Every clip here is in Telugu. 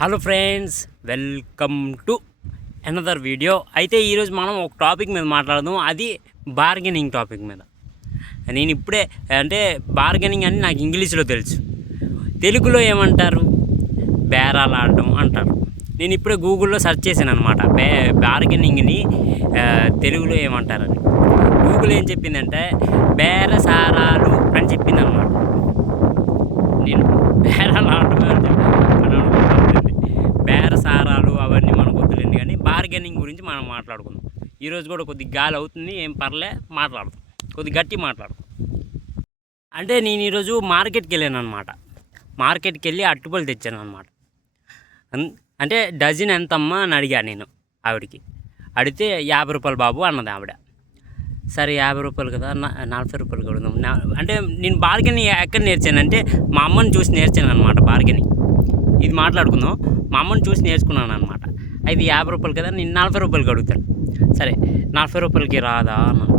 Hello friends, welcome to another video. అయితే ఈరోజు మనం ఒక టాపిక్ మీద మాట్లాడదాం. అది బార్గెనింగ్ టాపిక్ మీద. నేను ఇప్పుడే అంటే బార్గెనింగ్ అని నాకు ఇంగ్లీష్లో తెలుసు, తెలుగులో ఏమంటారు? బేరాలు ఆడడం అంటారు. నేను ఇప్పుడే గూగుల్లో సెర్చ్ చేశాను అనమాట, బార్గెనింగ్ని తెలుగులో ఏమంటారని. గూగుల్ ఏం చెప్పిందంటే బేరసారాలు అని చెప్పింది అనమాట. నేను బేరాలు ఆడటం అని బేరసారాలు అవన్నీ మనకు వద్దులేండి, కానీ బార్గెనింగ్ గురించి మనం మాట్లాడుకుందాం. ఈరోజు కూడా కొద్ది గాలి అవుతుంది, ఏం పర్లే, మాట్లాడదాం. కొద్ది గట్టి మాట్లాడదాం. అంటే నేను ఈరోజు మార్కెట్కి వెళ్ళాను అనమాట. మార్కెట్కి వెళ్ళి అరటిపళ్ళు తెచ్చాను అనమాట. అంటే డజన్ ఎంతమ్మా అని అడిగా నేను ఆవిడకి. అడిగితే 50 రూపాయలు బాబు అన్నది ఆవిడ. సరే 50 రూపాయలు కదా, 40 రూపాయలు కొడుదాం. అంటే నేను బార్గెనింగ్ ఎక్కడ నేర్చానంటే మా అమ్మని చూసి నేర్చాను అనమాట బార్గెనింగ్. ఇది మాట్లాడుకుందాం. మా అమ్మని చూసి నేర్చుకున్నాను అనమాట. అయితే 50 రూపాయలు కదా, నేను 40 రూపాయలకి అడుగుతాను. సరే 40 రూపాయలకి రాదా అన్నాను.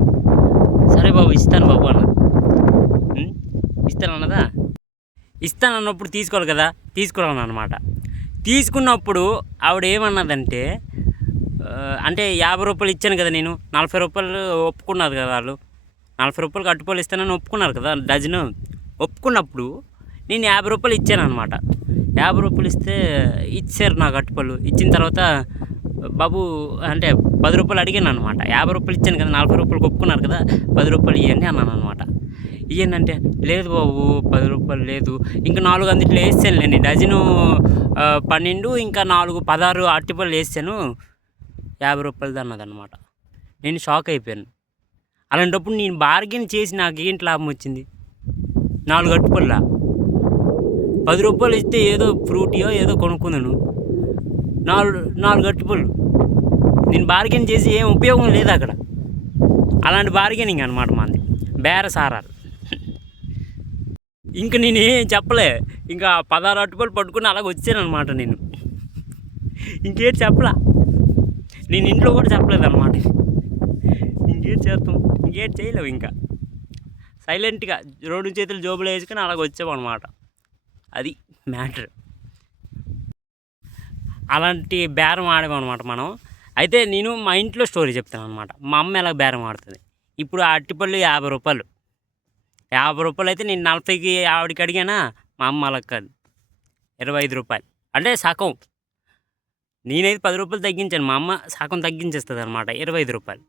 సరే బాబు ఇస్తాను బాబు అన్న. ఇస్తాను అన్నదా, ఇస్తాను అన్నప్పుడు తీసుకోవాలి కదా, తీసుకున్నాను అనమాట. తీసుకున్నప్పుడు ఆవిడ ఏమన్నదంటే, అంటే 50 రూపాయలు ఇచ్చాను కదా నేను, 40 రూపాయలు ఒప్పుకున్నారు కదా వాళ్ళు. 40 రూపాయలకి అరటిపళ్ళు ఇస్తానని ఒప్పుకున్నారు కదా డజను. ఒప్పుకున్నప్పుడు నేను 50 రూపాయలు ఇచ్చాను అనమాట. 50 రూపాయలు ఇచ్చారు నాకు అరటిపళ్ళు. ఇచ్చిన తర్వాత బాబు అంటే 10 రూపాయలు అడిగాను అనమాట. 50 రూపాయలు ఇచ్చాను కదా, 40 రూపాయలకి ఒప్పుకున్నారు కదా, 10 రూపాయలు ఇవ్వండి అన్నాను అనమాట. ఇవ్వండి అంటే, లేదు బాబు 10 రూపాయలు లేదు, ఇంకా 4 అందుట్లో వేసాను లేండి, డజను 12 ఇంకా 4 16 అరటిపళ్ళు వేసాను, 50 రూపాయలది అన్నదన్నమాట. నేను షాక్ అయిపోయాను. అలాంటప్పుడు నేను బార్గెన్ చేసి నాకు ఏంటి లాభం వచ్చింది? 4 అరటిపళ్ళ 10 రూపాయలు ఇస్తే ఏదో ఫ్రూటీయో ఏదో కొనుక్కున్నాను. 4 అరటిపళ్ళు నేను బార్గెన్ చేసి ఏం ఉపయోగం లేదు అక్కడ. అలాంటి బార్గెనింగ్ అనమాట మాది, బేరసారాలు. ఇంక నేను ఏం చెప్పలే, ఇంకా 16 అరటిపళ్ళు పట్టుకుని అలాగ వచ్చాను అనమాట. నేను ఇంకేటి చెప్పలా, నేను ఇంట్లో కూడా చెప్పలేదు అనమాట. ఇంకేటి చేస్తాం, ఇంకేటి చేయలేవు. ఇంకా సైలెంట్గా 2 చేతులు జోబులో వేసుకొని అలాగ వచ్చామన్నమాట. అది మ్యాటర్. అలాంటి బేరం ఆడామన్నమాట మనం. అయితే నేను మా ఇంట్లో స్టోరీ చెప్తాను అనమాట. మా అమ్మ ఎలా బేరం ఆడుతుంది. ఇప్పుడు ఆ అరటిపళ్ళు 50 రూపాయలు. 50 రూపాయలు అయితే నేను 40కి ఆవిడకి అడిగానా, మా అమ్మ అలా కాదు 25 రూపాయలు, అంటే సగం. నేనైతే 10 రూపాయలు తగ్గించాను, మా అమ్మ సగం తగ్గించేస్తుంది అనమాట, 25 రూపాయలు.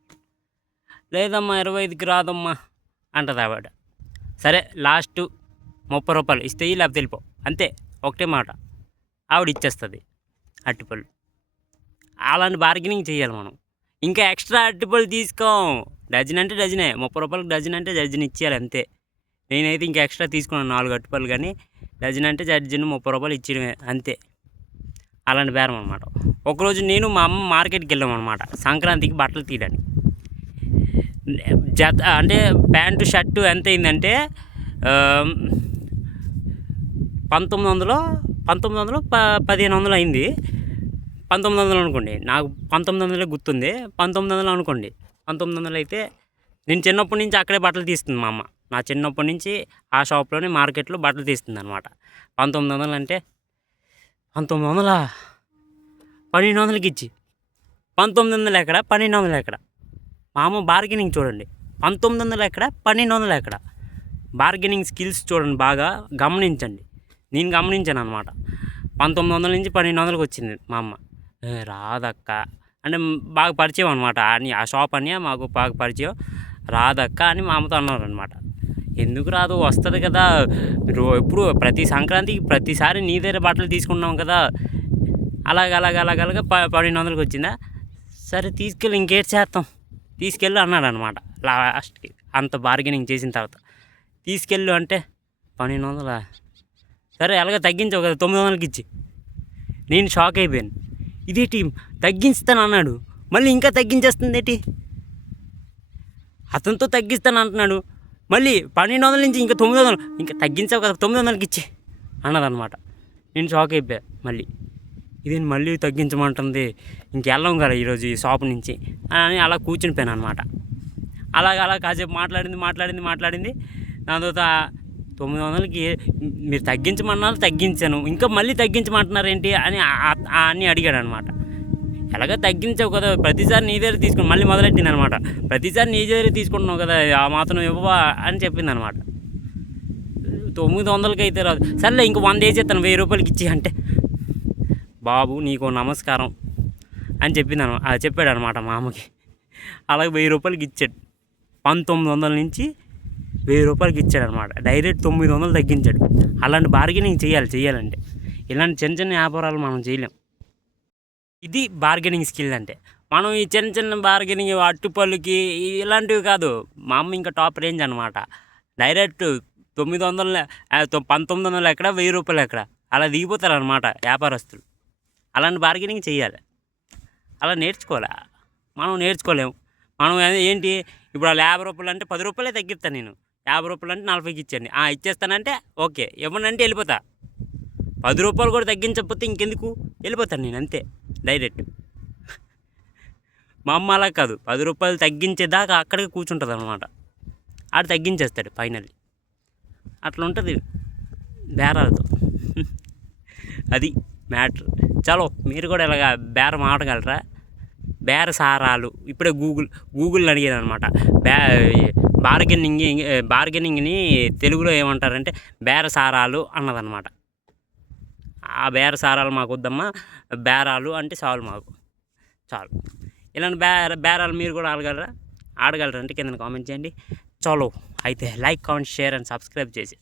లేదమ్మా 25కి రాదమ్మా అంటుంది ఆవిడ. సరే లాస్ట్ 30 రూపాయలు ఇస్తే లేకపోతే వెళ్ళిపో, అంతే, ఒకటే మాట. ఆవిడ ఇచ్చేస్తుంది అరటిపళ్ళు. అలాంటి బార్గెనింగ్ చేయాలి మనం. ఇంకా ఎక్స్ట్రా అరటిపళ్ళు తీసుకోం. డజన్ అంటే డజనే, 30 రూపాయలకి డజన్ అంటే డజన్ ఇచ్చేయాలి అంతే. నేనైతే ఇంకా ఎక్స్ట్రా తీసుకున్నాను 4 అరటిపళ్ళు, కానీ డజన్ అంటే డజన్ 30 రూపాయలు ఇచ్చేయడమే అంతే. అలాంటి బేరం అనమాట. ఒకరోజు నేను మా అమ్మ మార్కెట్కి వెళ్ళాం అనమాట, సంక్రాంతికి బట్టలు తీయడానికి. జత అంటే ప్యాంటు షర్టు ఎంత అయిందంటే 1900 1500 అయింది. 1900 అనుకోండి, నాకు 1900 గుర్తుంది. 1900 అనుకోండి. 1900 అయితే నేను చిన్నప్పటి నుంచి అక్కడే బట్టలు తీస్తుంది మా అమ్మ. నా చిన్నప్పటి నుంచి ఆ షాప్లోనే మార్కెట్లో బట్టలు తీస్తుంది అనమాట. 1900 అంటే 1900 1200కి ఇచ్చి 1900 ఎక్కడ, 1200 ఎక్కడ? మా అమ్మ బార్గెనింగ్ చూడండి. 1900 ఎక్కడ, 1200 ఎక్కడ? బార్గెనింగ్ స్కిల్స్ చూడండి, బాగా గమనించండి. నేను గమనించాను అనమాట. 1900 నుంచి 1200కి వచ్చింది మా అమ్మ. రాదక్క అంటే బాగా పరిచయం అనమాట. ఆ షాప్ అని మాకు బాగా పరిచయం. రాదక్క అని మా అమ్మతో అన్నారు అనమాట. ఎందుకు రాదు, వస్తుంది కదా, ఎప్పుడు ప్రతి సంక్రాంతికి ప్రతిసారి నీ దగ్గర బట్టలు తీసుకున్నాం కదా, అలాగ 1200కి వచ్చిందా? సరే తీసుకెళ్ళి, ఇంకేటి చేస్తాం, తీసుకెళ్ళు అన్నాడు అనమాట. లాస్ట్కి అంత బార్గెనింగ్ చేసిన తర్వాత తీసుకెళ్ళు అంటే 1200. సరే అలాగే తగ్గించావు కదా 900కి ఇచ్చి. నేను షాక్ అయిపోయాను. ఇదేంటి తగ్గిస్తాను అన్నాడు, మళ్ళీ ఇంకా తగ్గించేస్తుంది ఏంటి? అతనితో తగ్గిస్తాను అంటున్నాడు, మళ్ళీ 1200 నుంచి ఇంకా 900, ఇంకా తగ్గించావు కదా 900కి ఇచ్చి అన్నదన్నమాట. నేను షాక్ అయిపోయా. ఇదేంటి మళ్ళీ తగ్గించమంటుంది, ఇంకెళ్ళాం కదా ఈరోజు ఈ షాప్ నుంచి అని అలా కూర్చుని పోయాను అనమాట. అలా కాసేపు మాట్లాడింది. దాని తర్వాత 900కి మీరు తగ్గించమన్నారు, తగ్గించాను, ఇంకా మళ్ళీ తగ్గించమంటున్నారు ఏంటి అని అని అడిగాడు అనమాట. ఎలాగ తగ్గించావు కదా, ప్రతిసారి నీ దగ్గర తీసుకుని మళ్ళీ మొదలెట్టింది అనమాట. ప్రతిసారి నీ దగ్గర తీసుకుంటున్నావు కదా, ఆ మాత్రం ఇవ్వవా అని చెప్పింది అనమాట. 900కి అయితే రాదు, సర్లే ఇంకో 100 వేసేస్తాను, 1000 రూపాయలకి ఇచ్చి అంటే, బాబు నీకు నమస్కారం అని చెప్పాడు అనమాట మా అమ్మకి. అలాగే 1000 రూపాయలకి ఇచ్చాడు. 1900 నుంచి 1000 రూపాయలకి ఇచ్చాడు అనమాట. డైరెక్ట్ 900 తగ్గించాడు. అలాంటి బార్గెనింగ్ చేయాలంటే. ఇలాంటి చిన్న చిన్న వ్యాపారాలు మనం చేయలేం. ఇది బార్గెనింగ్ స్కిల్ అంటే. మనం ఈ చిన్న చిన్న బార్గెనింగ్ అట్టుపళ్ళుకి ఇలాంటివి కాదు. మా అమ్మ ఇంకా టాప్ రేంజ్ అనమాట. డైరెక్ట్ 900 1900 ఎక్కడ, 1000 రూపాయలు ఎక్కడ, అలా దిగిపోతారు అనమాట వ్యాపారస్తులు. అలాంటి బార్గెనింగ్ చేయాలి. అలా నేర్చుకోవాలి. మనం నేర్చుకోలేము. మనం ఏంటి ఇప్పుడు వాళ్ళు 50 రూపాయలు అంటే 10 రూపాయలే తగ్గిస్తాను నేను. 50 రూపాయలు అంటే 40కి ఇచ్చండి, ఇచ్చేస్తానంటే ఓకే, ఇవ్వనంటే వెళ్ళిపోతా. 10 రూపాయలు కూడా తగ్గించకపోతే ఇంకెందుకు, వెళ్ళిపోతాను నేను అంతే డైరెక్ట్. మా అమ్మ అలా కాదు, 10 రూపాయలు తగ్గించేదాకా అక్కడికి కూర్చుంటుంది అనమాట. ఆడు తగ్గించేస్తాడు ఫైనల్లీ. అట్లా ఉంటుంది బేరాలతో. అది మ్యాటర్. చలో మీరు కూడా ఇలాగ బేరం ఆడగలరా? బేరసారాలు ఇప్పుడే గూగుల్ అడిగాను అనమాట. బార్గెనింగ్ని తెలుగులో ఏమంటారంటే బేరసారాలు అన్నదన్నమాట. ఆ బేరసారాలు మాకు వద్దమ్మా, బేరాలు అంటే చాలు మాకు, చాలు. ఇలాంటి బేరాలు మీరు కూడా ఆడగలరా అంటే కింద కామెంట్ చేయండి. చలో అయితే like, comment, share and subscribe చేసి